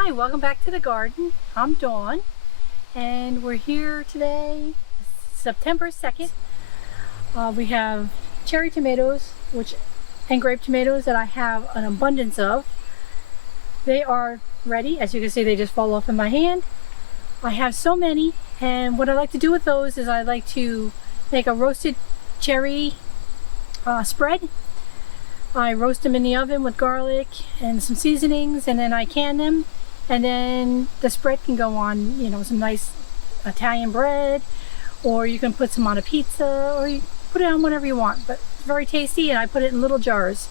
Hi, welcome back to the garden. I'm Dawn and we're here today, September 2nd. We have cherry tomatoes and grape tomatoes that I have an abundance of. They are ready. As you can see, they just fall off in my hand. I have so many, and what I like to do with those is I like to make a roasted cherry spread. I roast them in the oven with garlic and some seasonings, and then I can them, and then the spread can go on, you know, some nice Italian bread, or you can put some on a pizza, or you put it on whatever you want. But it's very tasty, and I put it in little jars.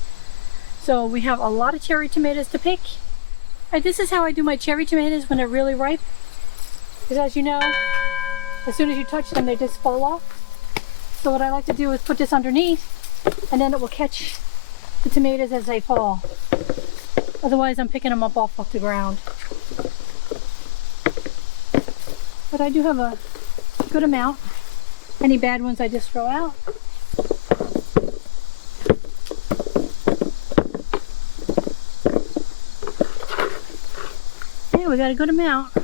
So we have a lot of cherry tomatoes to pick. And this is how I do my cherry tomatoes when they're really ripe. Because as you know, as soon as you touch them, they just fall off. So what I like to do is put this underneath, and then it will catch the tomatoes as they fall. Otherwise, I'm picking them up off the ground. But I do have a good amount. Any bad ones I just throw out. Yeah, we got a good amount.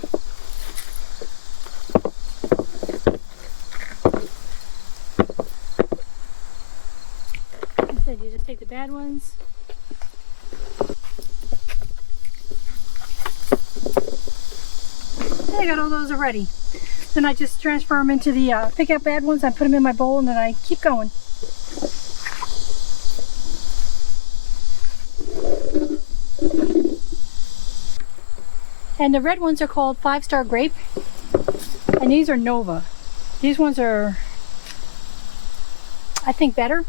Like I said, you just take the bad ones. I got all those already. Then I just transfer them into the, pick out bad ones, I put them in my bowl, and then I keep going. And the red ones are called 5-star grape, and these are Nova. These ones are, I think, better.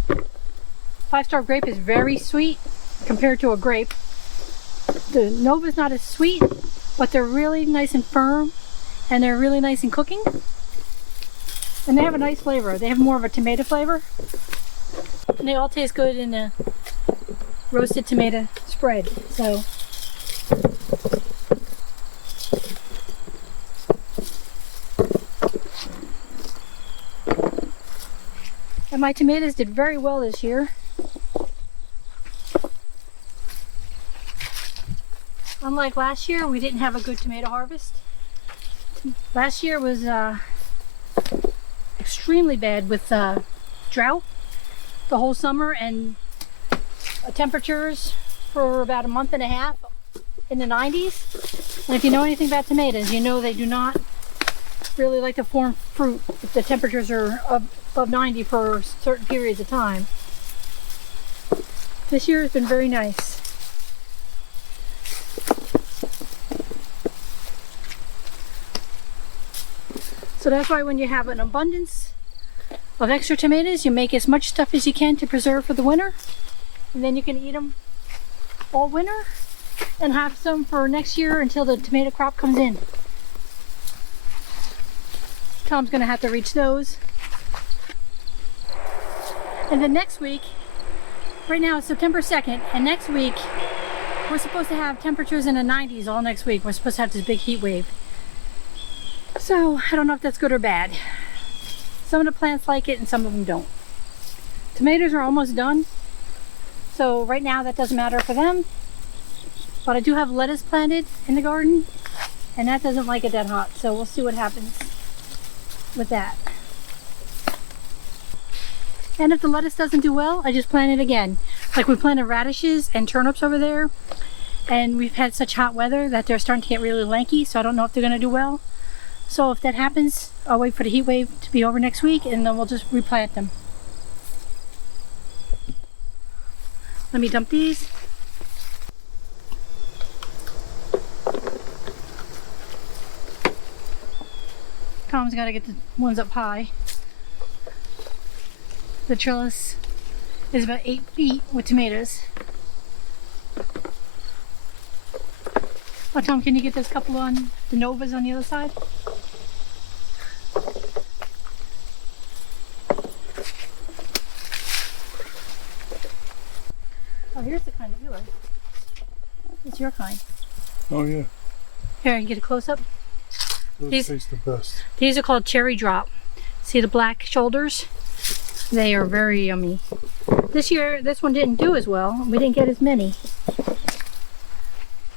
5-star grape is very sweet compared to a grape. The Nova is not as sweet, but they're really nice and firm, and they're really nice in cooking. And they have a nice flavor. They have more of a tomato flavor. And they all taste good in the roasted tomato spread. So and my tomatoes did very well this year. Unlike last year, we didn't have a good tomato harvest. Last year was extremely bad with drought the whole summer, and temperatures for about a month and a half in the 90s. And if you know anything about tomatoes, you know they do not really like to form fruit if the temperatures are above 90 for certain periods of time. This year has been very nice. So that's why when you have an abundance of extra tomatoes, you make as much stuff as you can to preserve for the winter. And then you can eat them all winter and have some for next year until the tomato crop comes in. Tom's gonna have to reach those. And then next week, right now it's September 2nd, and next week we're supposed to have temperatures in the 90s all next week. We're supposed to have this big heat wave. So I don't know if that's good or bad. Some of the plants like it and some of them don't. Tomatoes are almost done, so right now that doesn't matter for them. But I do have lettuce planted in the garden, and that doesn't like it that hot, so we'll see what happens with that. And if the lettuce doesn't do well, I just plant it again. Like we planted radishes and turnips over there, and we've had such hot weather that they're starting to get really lanky, so I don't know if they're going to do well. So if that happens, I'll wait for the heat wave to be over next week, and then we'll just replant them. Let me dump these. Tom's got to get the ones up high. The trellis is about 8 feet with tomatoes. Oh, Tom, can you get this couple on the Novas on the other side? Oh, here's the kind that you like. It's your kind. Oh yeah. Here, you get a close-up. Those taste the best. These are called cherry drop. See the black shoulders? They are very yummy. This year, this one didn't do as well. We didn't get as many.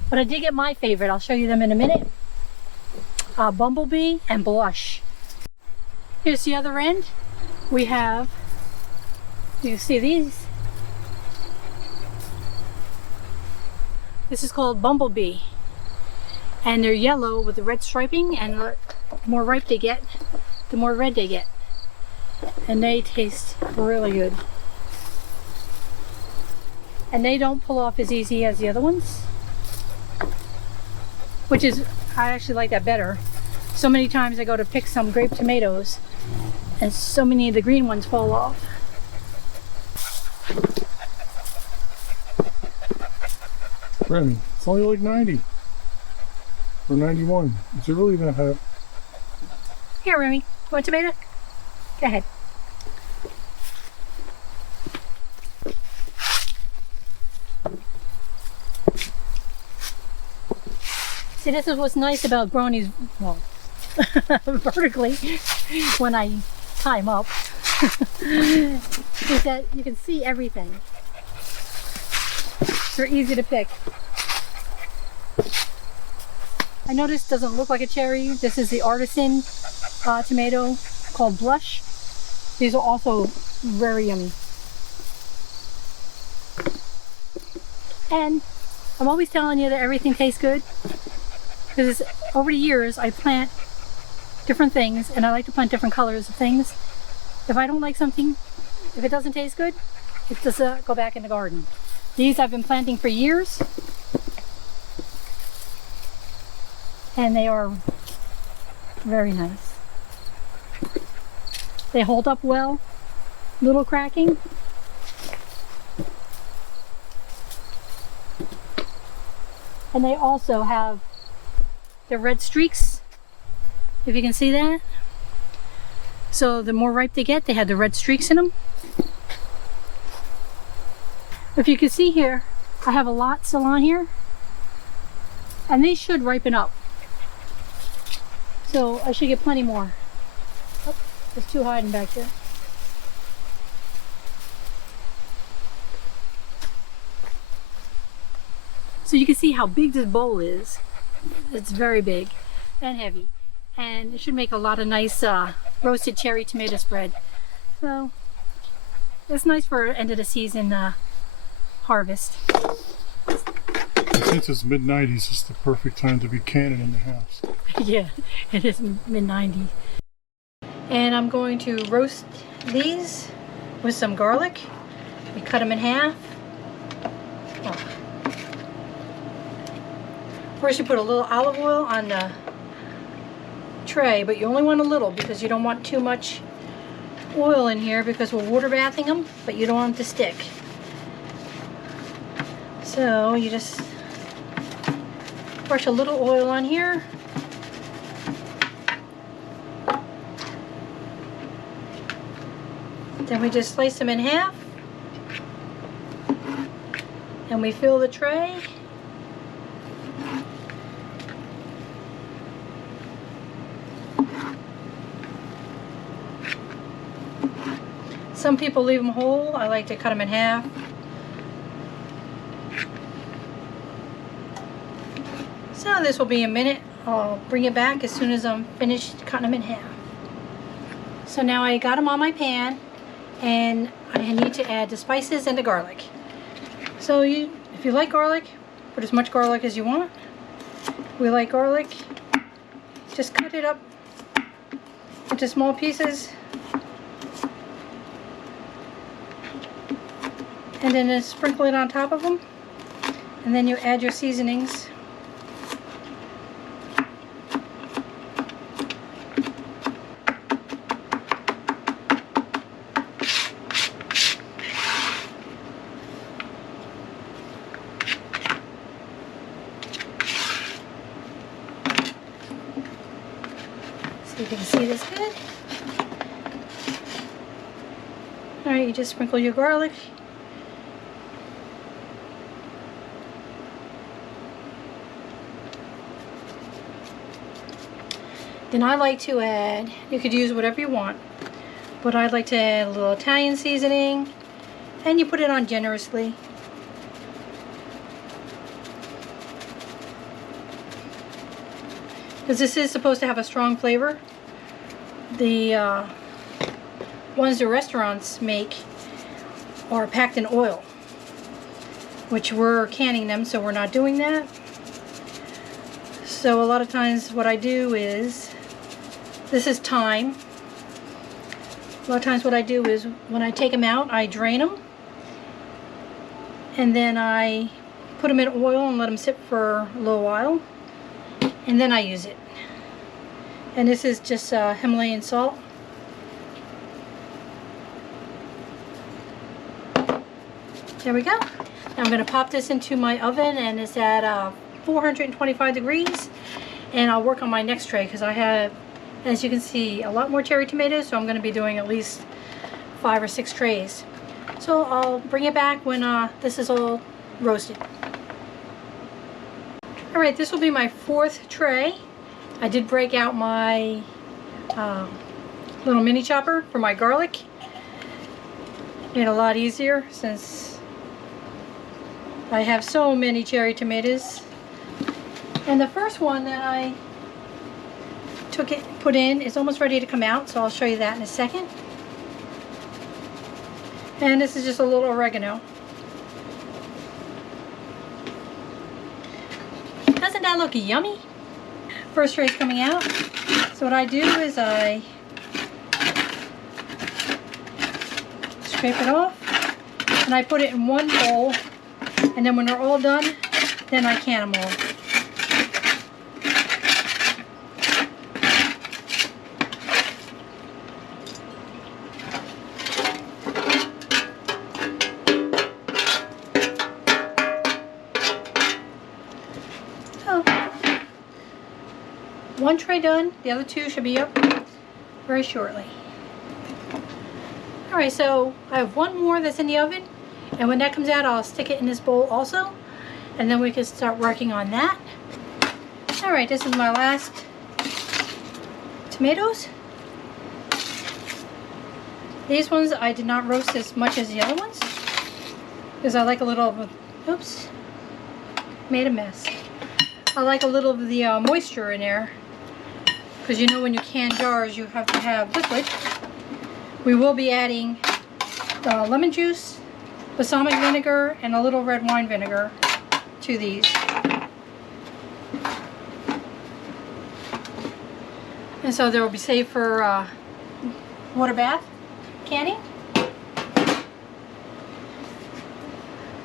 But I did get my favorite. I'll show you them in a minute. Bumblebee and Blush. Here's the other end. We have, you see these? This is called Bumblebee. And they're yellow with the red striping, and the more ripe they get, the more red they get. And they taste really good. And they don't pull off as easy as the other ones. Which is, I actually like that better. So many times I go to pick some grape tomatoes and so many of the green ones fall off. Remy, it's only like 90 or 91. Is it really that high? Here, Remy, you want a tomato? Go ahead. See, this is what's nice about growing these, well, vertically when I tie them up, is that you can see everything. They're easy to pick. I know this doesn't look like a cherry. This is the artisan tomato called Blush. These are also very yummy. And I'm always telling you that everything tastes good, because over the years I plant different things, and I like to plant different colors of things. If I don't like something, if it doesn't taste good, it does go back in the garden. These I've been planting for years, and they are very nice. They hold up well, little cracking. And they also have the red streaks, if you can see that. So the more ripe they get, they have the red streaks in them. If you can see here, I have a lot still on here, and these should ripen up. So I should get plenty more. Oh, there's two hiding back there. So you can see how big this bowl is. It's very big and heavy, and it should make a lot of nice roasted cherry tomato spread. So it's nice for end of the season harvest. Since it's mid-90s, it's the perfect time to be canning in the house. Yeah, it is mid-90s. And I'm going to roast these with some garlic. We cut them in half. Oh. First you put a little olive oil on the tray, but you only want a little because you don't want too much oil in here, because we're water bathing them, but you don't want them to stick. So you just brush a little oil on here. Then we just slice them in half, and we fill the tray. Some people leave them whole. I like to cut them in half. So this will be a minute. I'll bring it back as soon as I'm finished cutting them in half. So now I got them on my pan, and I need to add the spices and the garlic. So if you like garlic, put as much garlic as you want. We like garlic. Just cut it up into small pieces. And then just sprinkle it on top of them. And then you add your seasonings. So you can see this good. Alright, you just sprinkle your garlic. Then I like to add, you could use whatever you want, but I like to add a little Italian seasoning, and you put it on generously. because this is supposed to have a strong flavor. The ones the restaurants make are packed in oil, which we're canning them, so we're not doing that. So a lot of times what I do is, this is thyme. A lot of times what I do is when I take them out, I drain them, and then I put them in oil and let them sit for a little while, and then I use it. And this is just Himalayan salt. There we go. Now I'm going to pop this into my oven, and it's at 425 degrees, and I'll work on my next tray because I have, as you can see, a lot more cherry tomatoes, so I'm going to be doing at least 5 or 6 trays. So I'll bring it back when this is all roasted. Alright, this will be my 4th tray. I did break out my little mini chopper for my garlic. Made it a lot easier since I have so many cherry tomatoes. And the first one that I put in is almost ready to come out, so I'll show you that in a second. And this is just a little oregano. Doesn't that look yummy? First tray is coming out. So what I do is I scrape it off, and I put it in one bowl, and then when they're all done, then I can them all. One tray done, the other 2 should be up very shortly. Alright, so I have one more that's in the oven, and when that comes out I'll stick it in this bowl also, and then we can start working on that. Alright, this is my last tomatoes. These ones I did not roast as much as the other ones, because I like a little of, oops, made a mess. I like a little of the moisture in there, because you know when you can jars you have to have liquid. We will be adding lemon juice, balsamic vinegar, and a little red wine vinegar to these. And so they will be safe for water bath canning.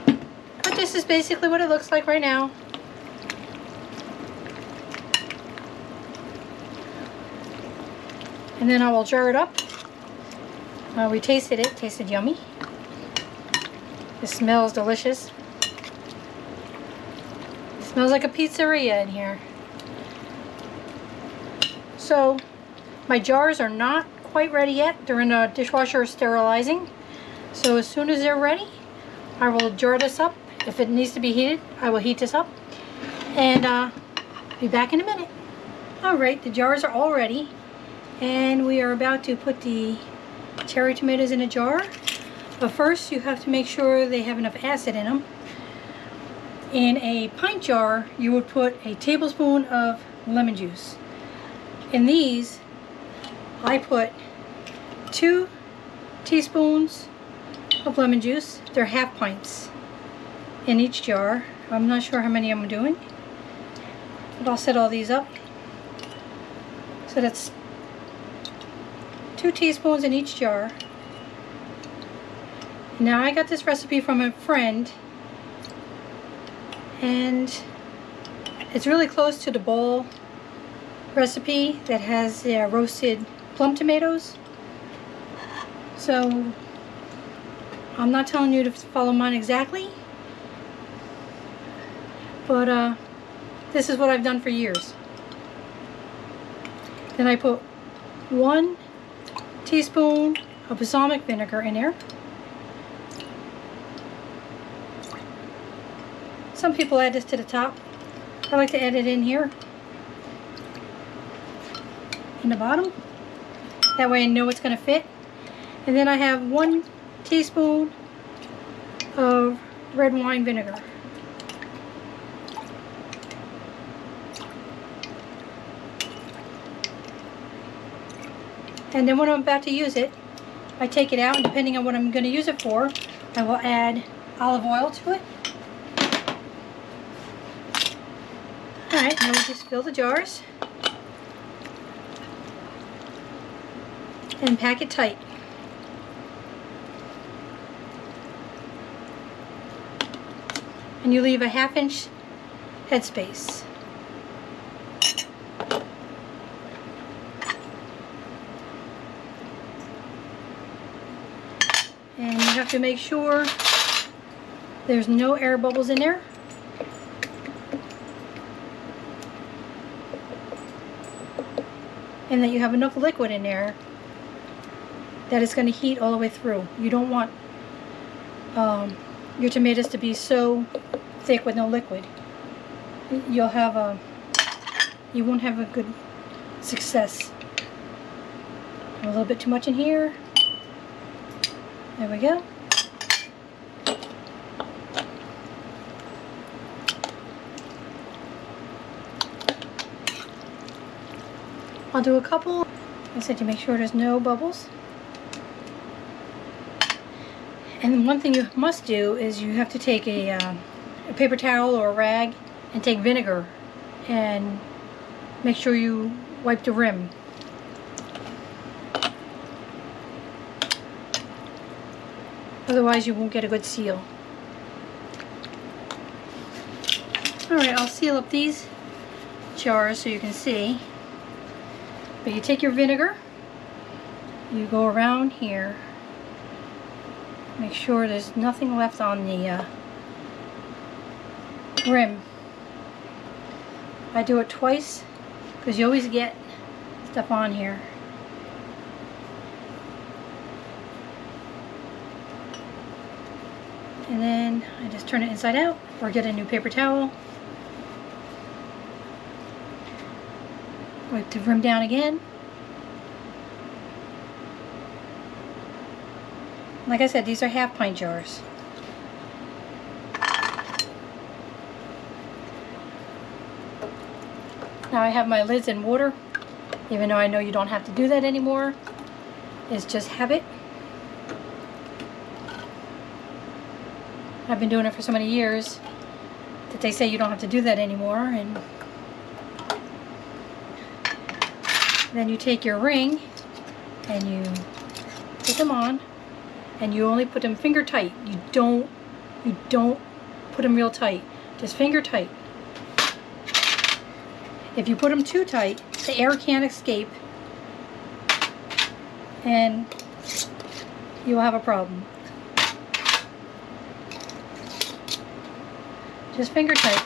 But this is basically what it looks like right now. And then I will jar it up. We tasted it. It tasted yummy. It smells delicious. It smells like a pizzeria in here. So my jars are not quite ready yet. They're in the dishwasher sterilizing. So as soon as they're ready, I will jar this up. If it needs to be heated, I will heat this up. And be back in a minute. Alright, the jars are all ready. And we are about to put the cherry tomatoes in a jar. But first you have to make sure they have enough acid in them. In a pint jar you would put a tablespoon of lemon juice. In these I put 2 teaspoons of lemon juice. They're half pints in each jar. I'm not sure how many I'm doing, but I'll set all these up. So that's 2 teaspoons in each jar. Now I got this recipe from a friend, and it's really close to the bowl recipe that has roasted plum tomatoes. So I'm not telling you to follow mine exactly, but this is what I've done for years. Then I put 1 teaspoon of balsamic vinegar in there. Some people add this to the top. I like to add it in here, in the bottom. That way I know it's going to fit. And then I have 1 teaspoon of red wine vinegar. And then when I'm about to use it, I take it out, and depending on what I'm going to use it for, I will add olive oil to it. Alright, now we just fill the jars and pack it tight. And you leave a 1/2 inch headspace. And you have to make sure there's no air bubbles in there. And that you have enough liquid in there that it's going to heat all the way through. You don't want your tomatoes to be so thick with no liquid. You won't have a good success. A little bit too much in here. There we go. I'll do a couple. Like I said, to make sure there's no bubbles. And one thing you must do is you have to take a paper towel or a rag and take vinegar and make sure you wipe the rim. Otherwise you won't get a good seal. Alright, I'll seal up these jars so you can see. But you take your vinegar, you go around here, make sure there's nothing left on the rim. I do it twice because you always get stuff on here. And then I just turn it inside out or get a new paper towel. Wipe the rim down again. Like I said, these are 1/2 pint jars. Now I have my lids in water, even though I know you don't have to do that anymore. It's just habit. I've been doing it for so many years that they say you don't have to do that anymore. And then you take your ring and you put them on, and you only put them finger tight. You don't put them real tight. Just finger tight. If you put them too tight, the air can't escape and you will have a problem. Just finger tight.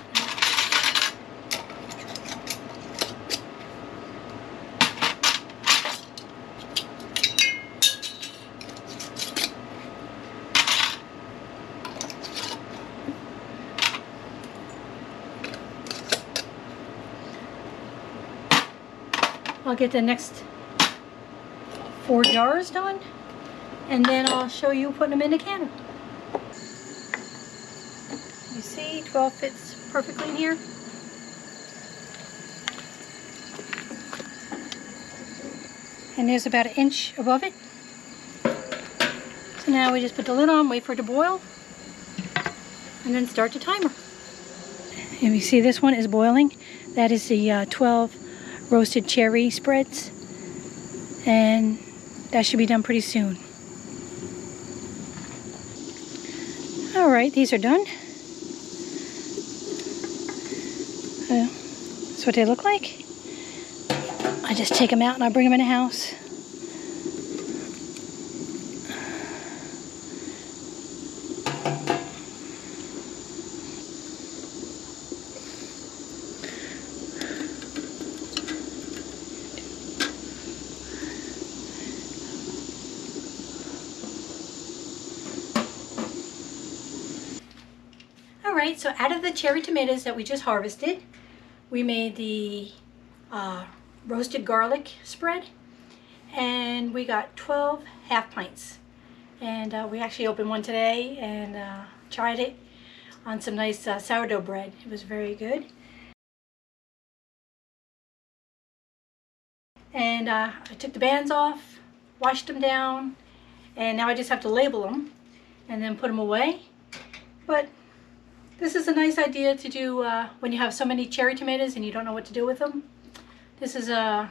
I'll get the next 4 jars done, and then I'll show you putting them in the canner. You see, 12 fits perfectly in here. And there's about 1 inch above it. So now we just put the lid on, wait for it to boil, and then start the timer. And you see this one is boiling. That is the 12 roasted cherry spreads, and that should be done pretty soon. Alright, these are done. That's what they look like. I just take them out and I bring them in the house. Alright, so out of the cherry tomatoes that we just harvested, we made the roasted garlic spread, and we got 12 half pints. And we actually opened one today and tried it on some nice sourdough bread. It was very good. And I took the bands off, washed them down, and now I just have to label them and then put them away. But this is a nice idea to do when you have so many cherry tomatoes and you don't know what to do with them. This is a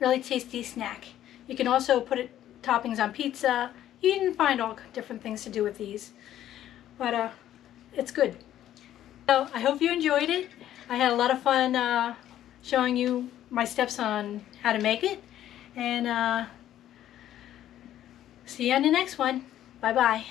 really tasty snack. You can also put toppings on pizza. You can find all different things to do with these, but it's good. So I hope you enjoyed it. I had a lot of fun showing you my steps on how to make it, and see you on the next one. Bye bye.